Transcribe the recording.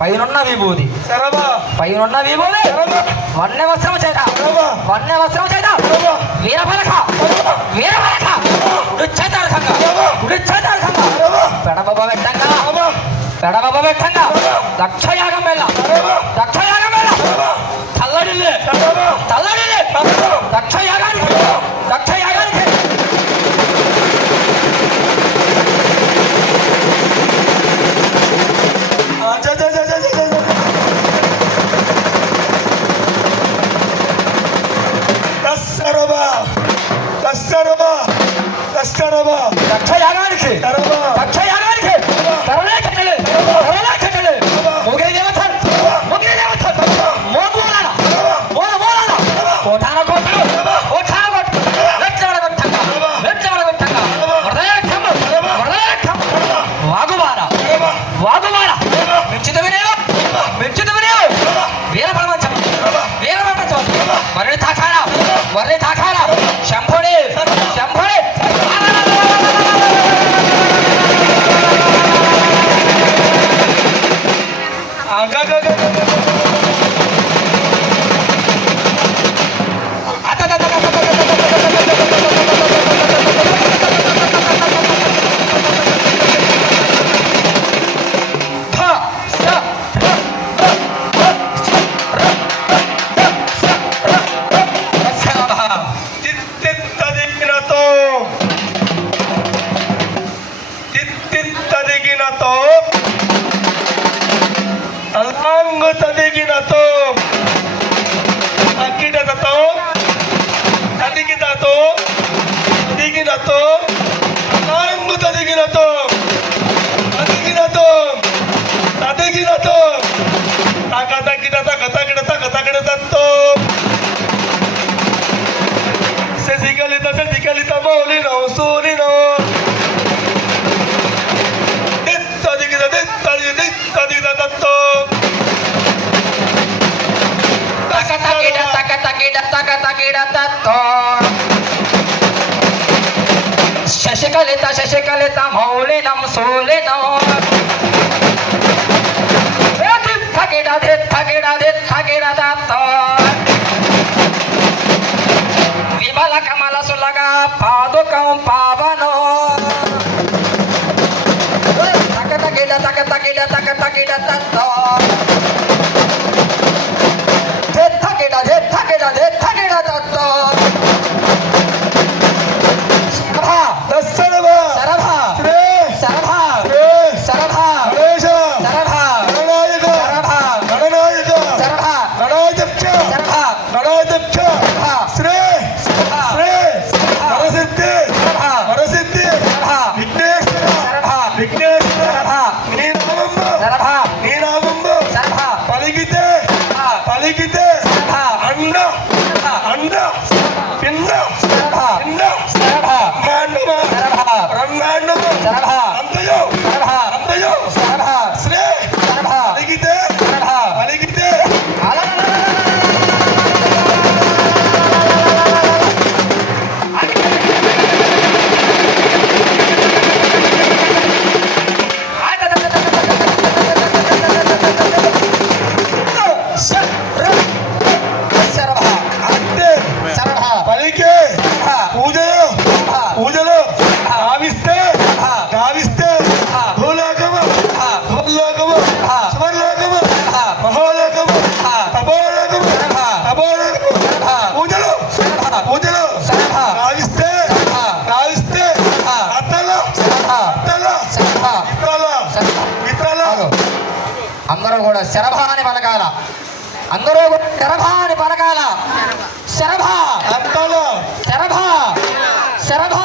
పైనున్న విభూతి పైనున్న విభూతి వన్య వస్త్రము చేత వన్య వస్త్రము చేత వీరపలక వీరపలక ఉడిచేతారకంగా ఉడిచేతారకంగా పెడబొబ్బ పెట్టంగా పెడబొబ్బ పెట్టంగా దక్షయాగం వెళ్ళ దక్షయాగం వెళ్ళ తల్లడిల్లే తల్లడిల్లే దక్షయాగానికి దక్షయాగానికి దక్షయాగానికి దక్షయాగానికి తరలే కట్టలే తరలే కట్టలే ముగే దేవతలు ముగే దేవతలు మోగులాల మోగులాల కోటాన కోటలు కోటాన కోటలు లక్షల కొట్టంగా లక్షల కొట్టంగా హృదయక్షమ హృదయక్షమ వాగువార వాగువార మించిత వినయో వీరపరమంచం వీరపరమంచం వరని తాకారా వరని తాకారా శంభుడే శంభుడే శశికలిత శశికలిత మౌలినం సోలినం ధిత్తగిడ ధిత్తగిడ ధిత్తగిడ దత్త విమల కమల సులగా పాదుకం పావనో తగతగిడ తగతగిడ తగతగిడ దత్త ధిత్తగిడ ధిత్తగిడ ధిత్తగిడ దత్త అందరూ కూడా శరభాని పలకాల. అందరూ శరభ అని పలకాల శరభ అంతలో శరభ శరభ